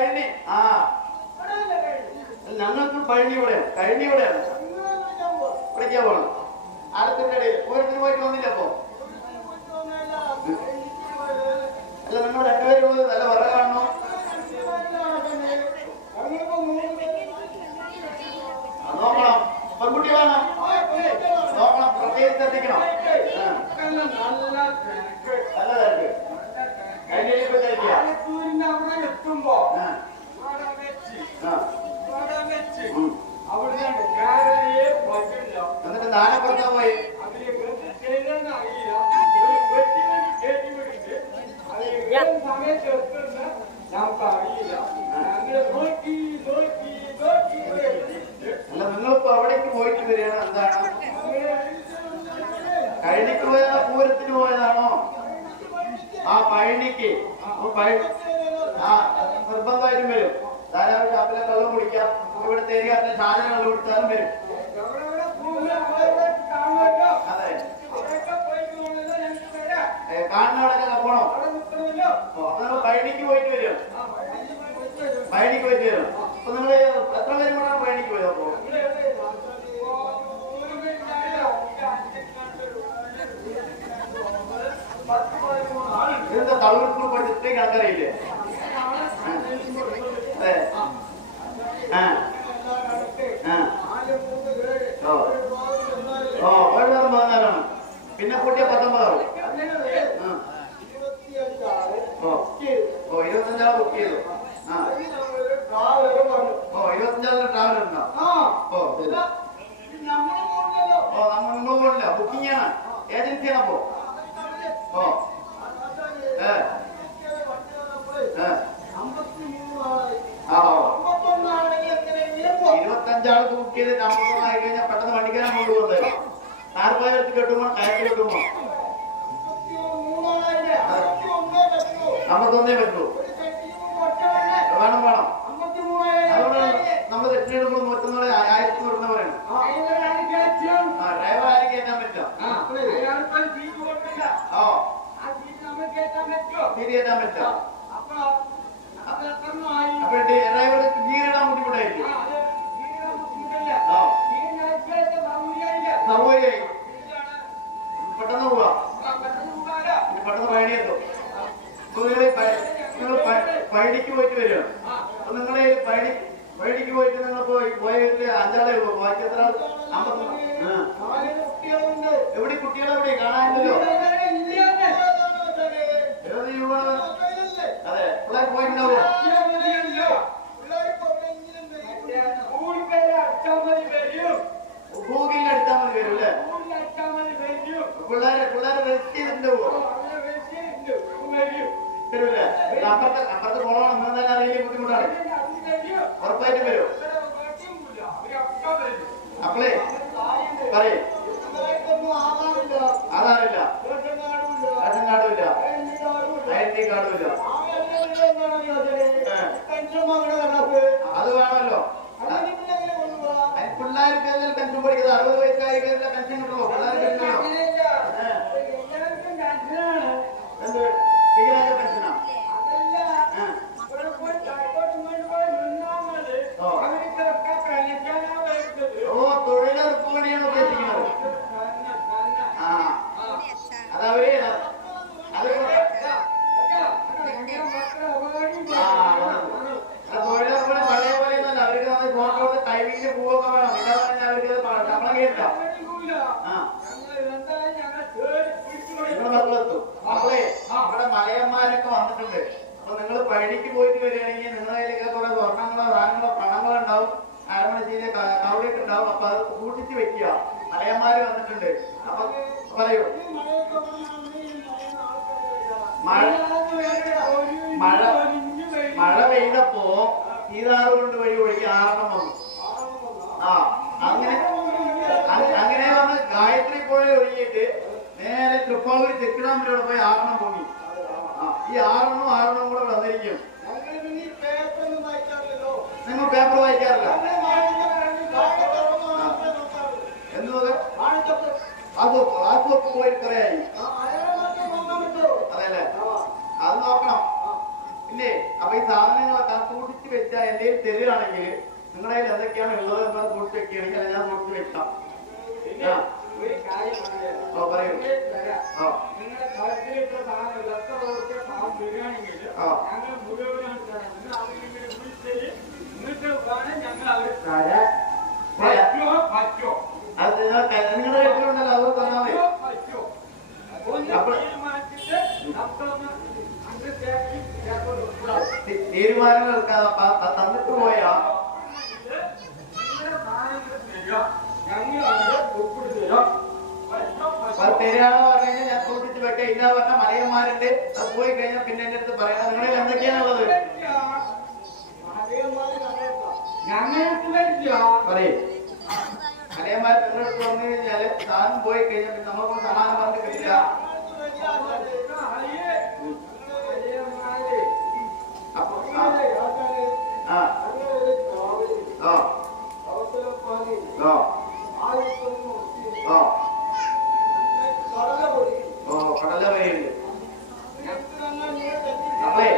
പഴനി ആ. ഞങ്ങൾക്ക് പഴനി ഇവിടെയാണ്. കഴിഞ്ഞി ഇവിടെയാണ്. വിളിക്കാൻ പോകണം ആലത്തിന്റെ ഇടയിൽ. ഓരോരുത്തർ പോയിട്ട് വന്നില്ല അപ്പൊ? അല്ല നിങ്ങൾ രണ്ടുപേരും നല്ല വിറ കാണണോ ആ, നോക്കണം പെൺകുട്ടി വേണം നോക്കണം പ്രത്യേകിച്ച് ശ്രദ്ധിക്കണം ആ, നല്ല തിരക്ക് അതിന്റെ ഇടയിൽ പോയി തിരക്കിയ എത്തുമ്പോ ആ ആ ഉം. അവിടുന്ന് കാരയെ പറ്റില്ല എന്നിട്ട് നാനപ്പുറത്താ പോയി അതിലെ വെച്ച് ചെയ്തെന്ന് അറിയില്ല ഒരു വെട്ടിന് കയറ്റി വിട്ടിട്ട് അത് ഏത് സമയത്ത് എത്തുന്ന നമുക്ക് അറിയില്ല ഞങ്ങൾ നോക്കി നോക്കി നോക്കി ഇവിടെ എത്തിയിട്ട് അല്ല നിങ്ങളിപ്പോ അവിടേക്ക് പോയിട്ട് വരികയാണ് എന്താണ് പഴനിക്ക് പോയതാ പൂരത്തിന് പോയതാണോ ആ പഴനിക്ക് അപ്പൊ പഴ- ആ നിർബന്ധമായിട്ടും വരും ധാരാളം ഷാപ്പിലെ കള്ളം കുടിക്കാം ഇവിടെ തേരുകാരന്റെ സാധനം കള്ളു കൊടുത്താലും വരും അതെ കാണുന്നവിടൊക്കെ പോണോ അപ്പൊ നിങ്ങൾ പഴനിക്ക് പോയിട്ട് വരും. പഴനിക്ക് പോയിട്ട് വരും അപ്പൊ നിങ്ങൾ എത്ര പേരും കൂടെ പഴനിക്ക് പോയത് അപ്പോ ഇതെന്താ തള്ളൂർക്കുൾ പഠിച്ചിട്ട് കണക്കറിയില്ലേ അതെ ആ ആ ഓ ഓ ഒരു നേരം പതിനാലാണ് പിന്നെ കൂട്ടിയ പത്തൊമ്പതാവും ആ ഓ ഓ ഇരുപത്തഞ്ചാളെ ബുക്ക് ചെയ്തു ആ ഓ ഇരുപത്തഞ്ചാളിന് ട്രാവൽ ഉണ്ടോ ഓ ശരി. ഓ നമ്മൾ നിങ്ങൾ പോണില്ല ബുക്കിംഗ് ആണ് ഏജൻസിയാണ് അപ്പോ ഓ ഏ ഏ ആ ഓ ഇരുപത്തഞ്ചാൾക്ക് ബുക്ക് ചെയ്ത് താമസമായി കഴിഞ്ഞാൽ പെട്ടെന്ന് വണ്ടിക്കാരൻ കൊണ്ടുപോകുന്നത് നാലുപേരെടുത്ത് കെട്ടുമോ ആയിരത്തി കെട്ടുമോ അമ്പത്തൊന്നേ പറ്റുള്ളൂ വേണം വേണം. നമ്മൾ ദക്ഷിണ നൂറ്റൊന്നൂടെ ആയിരത്തി ആ ഡ്രൈവർ ആരും കയറ്റാൻ പറ്റില്ല. ഓ. തിരി കയറ്റാൻ പറ്റില്ല. അപ്പൊ ഡ്രൈവർ ഗീറിടാൻ ബുദ്ധിമുട്ടായിരിക്കും ആ സൗകര്യമായി പെട്ടെന്ന് പോവാ ഇനി പെട്ടെന്ന് പഴനിയെത്തും അപ്പൊ നിങ്ങൾ പ- നിങ്ങൾ പ- പഴനിക്ക് പോയിട്ട് വരിക അപ്പൊ നിങ്ങൾ പഴനി പഴനിക്ക് പോയിട്ട് നിങ്ങൾ പോയി പോയതിൽ അഞ്ചാളെ ഉള്ളൂ ബാക്കി എത്ര ആൾ? അമ്പത്തൊന്ന് ആ. എവിടെ കുട്ടികളെ എവിടെ കാണാനില്ലല്ലോ ഏത് യുവ അതെ പിള്ളേർ പോയിട്ടുണ്ടാവോ ഗൂഗിളിൽ എടുത്താൽ മതി വരും അല്ലേ പിള്ളേരെ പിള്ളേരെ രജിസ്റ്റർ ചെയ്തിട്ടുണ്ടാവോ വരൂല്ലേ ഇത് അപ്പുറത്തെ അപ്പുറത്തെ പോകണം എന്നാലും അറിയില്ല ബുദ്ധിമുട്ടാണ് ഉറപ്പായിട്ടും വരും അപ്പളേ പറയേ അതാറില്ല റേഷൻ കാർഡും ഇല്ല കാർഡും ഇല്ല അത് വേണമല്ലോ. പിള്ളേർക്ക് എന്തെങ്കിലും പെൻഷൻ പഠിക്കുന്നത് അറുപത് വയസ്സായി പെൻഷൻ കിട്ടുമോ? പിള്ളേർക്ക് പെൻഷനാ? ഓ. തൊഴിലുറപ്പ് പണിയാണ് ഉദ്ദേശിക്കുന്നത്. ആ. അത് അവർ അത് ആ അത് തൊഴിലുറപ്പ് പണി പഴയ പോലെ ഒന്നല്ല അവർക്ക് നമ്മൾ ഫോട്ടോ എടുത്ത് ടൈമിങ്ങിന് പോവൊക്കെ വേണം ഇല്ലാതെ തന്നെ അവർക്ക് അത് പ- ശമ്പളം കേട്ടില്ല ആ നിങ്ങൾ മക്കളെത്തും മക്കളെ അവിടെ മലയന്മാരൊക്കെ വന്നിട്ടുണ്ട് പഴനിക്ക് പോയിട്ട് വരികയാണെങ്കിൽ നിങ്ങളുടെ കയ്യിലൊക്കെ കുറെ സ്വർണങ്ങളോ സാധനങ്ങളോ പണങ്ങളോ ഉണ്ടാവും. കവടിയൊക്കെ ഉണ്ടാവും. അപ്പൊ അത് കൂട്ടിച്ച് വെക്കുക. മലയന്മാര് വന്നിട്ടുണ്ട്. അപ്പൊ പറയൂ. മഴ മഴ മഴ പെയ്തപ്പോ കൊണ്ട് വഴി ഒഴുകി ആറണം വന്നു. ആ അങ്ങനെ അങ്ങനെ വന്ന് ഗായത്രി പുഴ ഒഴുകിയിട്ട് നേരെ തൃപ്പാവൂർ ചെക്കിടാമ്പിലൂടെ പോയി ആറണം ഈ ആറെണ്ണം ആറെണ്ണം കൂടെ വന്നിരിക്കും. നിങ്ങൾ പേപ്പർ വായിക്കാറില്ല? എന്തോ അത്? പോയി കുറയായി അതെല്ലേ അത് നോക്കണം. ഇല്ലേ അപ്പൊ ഈ സാധനങ്ങളൊക്കെ സൂക്ഷിച്ച് വെച്ച എന്തെങ്കിലും തരികയാണെങ്കിൽ നിങ്ങളുടെ കയ്യിൽ എന്തൊക്കെയാണ് ഉള്ളത് എന്ന് സൂക്ഷിച്ച് വെക്കുകയാണെങ്കിൽ ഞാൻ സൂക്ഷിച്ച് വെക്കാം. പിന്നെ ആ. ഒരു കാര്യം പറയാം. ഓ പറയൂ നിങ്ങൾ തരാം. ആ പോയി കഴിഞ്ഞാൽ നമുക്ക് സമാധാനം പറഞ്ഞ് കിട്ടില്ല. അപ്പേ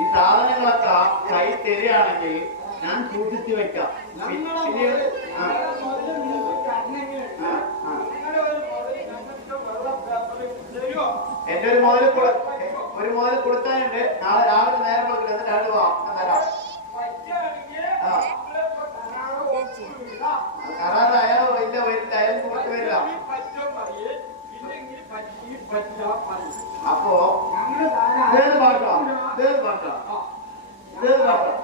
ഈ സാധനങ്ങളൊക്കെ കൈ തരികയാണെങ്കിൽ ഞാൻ സൂക്ഷിച്ചു വെക്കാം. എന്റെ ഒരു മുതൽ ഒരു മുതൽ കൊടുക്കാനുണ്ട് നാളെ രാവിലെ നേരം കൊടുക്കില്ല എന്നിട്ട് രണ്ട് പോവാം ഞാൻ തരാം കരാറായോ ഇല്ല വരില്ല അയാൾ കൊടുത്തു വരില്ല അപ്പോ ഇതേത് പാട്ടാ ഇതേത് പാട്ടാ ഇതേത് പാട്ടാ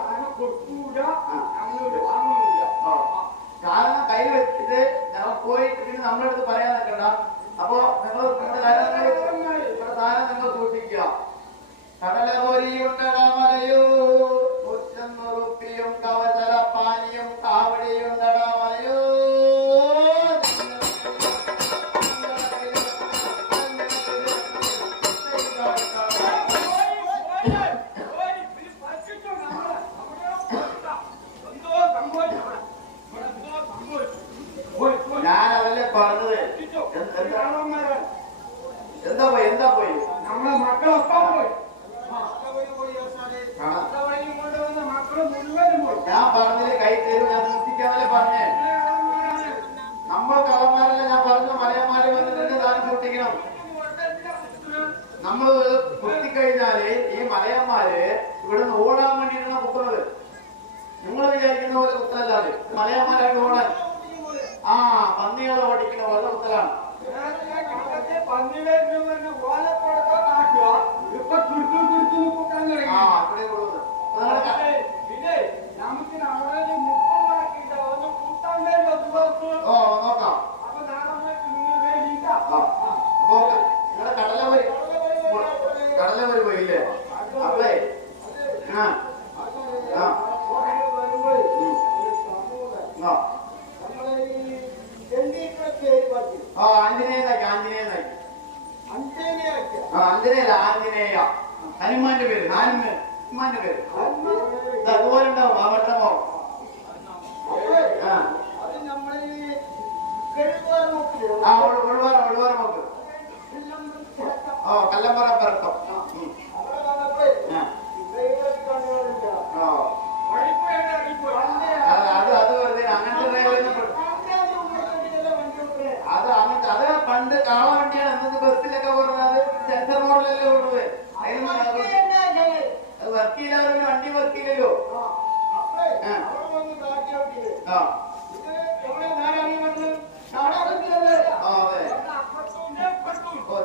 കൈ തരും ഞാൻ സൂക്ഷിക്കാനല്ലേ പറഞ്ഞേ. നമ്മൾ കള്ളന്മാരല്ല ഞാൻ പറഞ്ഞു മലയന്മാര് വന്നിട്ട് താരം ചൂട്ടിക്കണം നമ്മൾ കുത്തിക്കഴിഞ്ഞാൽ ഈ മലയന്മാര് ഇവിടുന്ന് ഓടാൻ വേണ്ടിയിട്ടാണ് കുത്തുന്നത്. നിങ്ങൾ വിചാരിക്കുന്ന പോലെ കുത്തല്ലാതെ മലയന്മാരായിട്ട് ഓടാൻ ആ പന്നികളെ ഓടിക്കുന്ന പോലെ കുത്തലാണ് ഇപ്പൊ തുരുത്തു തുരുത്തു കൂട്ടാൻ ആ തുടങ്ങി ഇവിടെ കൊടുക്കുന്നത് അപ്പൊ നിങ്ങളുടെ ക- ഇതേ നമുക്ക് നാളെ മുപ്പത് മാർക്കിന്റെ ഒന്ന് കൂട്ടാൻ വേണ്ടി ഒരു ദിവസം ഓ നോക്കാം അപ്പൊ നാളെ നിങ്ങൾ വേണ്ടിയിട്ടാ ആ അപ്പൊ നിങ്ങളുടെ കടല പോയി കടല പോയി പോയില്ലേ അപ്പേ ആ ആ ആ ആ ആഞ്ജനേയനാക്കി ആഞ്ജനേയനാക്കി ആ ആഞ്ജനേയല്ല ആഞ്ജനേയ ഹനുമാന്റെ പേര് ഹനുമാന്റെ പേര്. അതുപോലെ ഉണ്ടാവും ആ ആ. ആ ഒഴു- ഒഴുവാറ ഒഴുവാറ നോക്ക് ഓ കല്ലമ്പറ പറക്കം അത് അങ്ങനത്തെ അത് അങ്ങനത്തെ അത് പണ്ട് കാളവണ്ടിയാണ് അന്നത്തെ ബസ്സിലൊക്കെ മോഡലല്ലേ ഉള്ളത് അത് വർക്ക് ചെയ്യില്ല വണ്ടി വർക്ക് ചെയ്യില്ലല്ലോ. ആ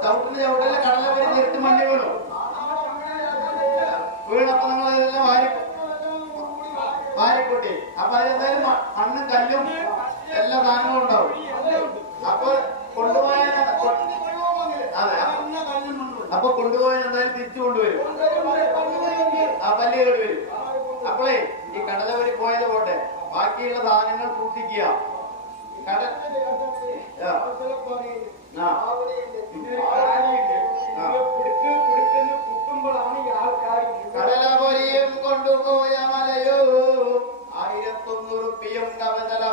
ചവിട്ടിന് ചവിട്ടല്ലേ കടല പോയി നേരിട്ട് വണ്ടി വീണു. വീണപ്പോ നിങ്ങൾ ഇതെല്ലാം വാരി വാരിക്കൂട്ടി. അപ്പൊ അതിലെന്തായാലും മണ്ണും കല്ലും എല്ലാ സാധനങ്ങളും ഉണ്ടാവും. അപ്പൊ കൊണ്ടുപോയ അതെ കൊണ്ടുപോയ എന്തായാലും തിരിച്ചു കൊണ്ടുവരും. ആ പല്ലുകൾ വരും. അപ്പോളേ ഈ കടലവരി പോയത് പോട്ടെ. ബാക്കിയുള്ള സാധനങ്ങൾ സൂക്ഷിക്കുക. കടലപൊരിയും കൊണ്ടുപോയ മലയോ? ആയിരത്തൊന്നുറുപ്പിയും കവതല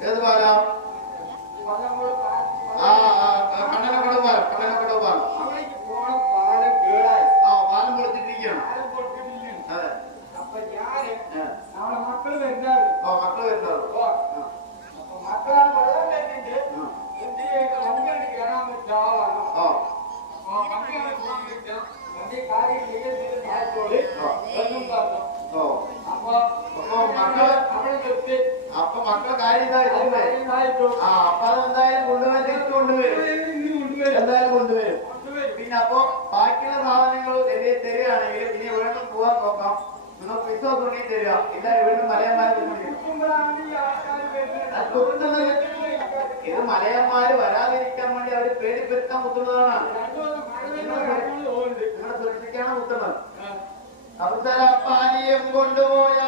여러 분, 안. കിട്ടും ആ അപ്പൊ കൊണ്ടുവരും. എന്തായാലും കൊണ്ടുവരും. പിന്നെ അപ്പൊ ബാക്കിയുള്ള സാധനങ്ങൾ തരികയാണെങ്കിൽ ഇനി വീണ്ടും പോവാൻ നോക്കാം. നിങ്ങൾ പിസോ തുണി തരിക. ഇല്ല വീണ്ടും മലയന്മാരെ ഇത് മലയന്മാര് വരാതിരിക്കാൻ വേണ്ടി അവർ പേടിപ്പെടുത്താൻ മുത്തുന്നതാണ് നിങ്ങളെ സുരക്ഷിക്കാണ് മുത്തുന്നത് അവസരപ്പാനീയം കൊണ്ടുപോയാ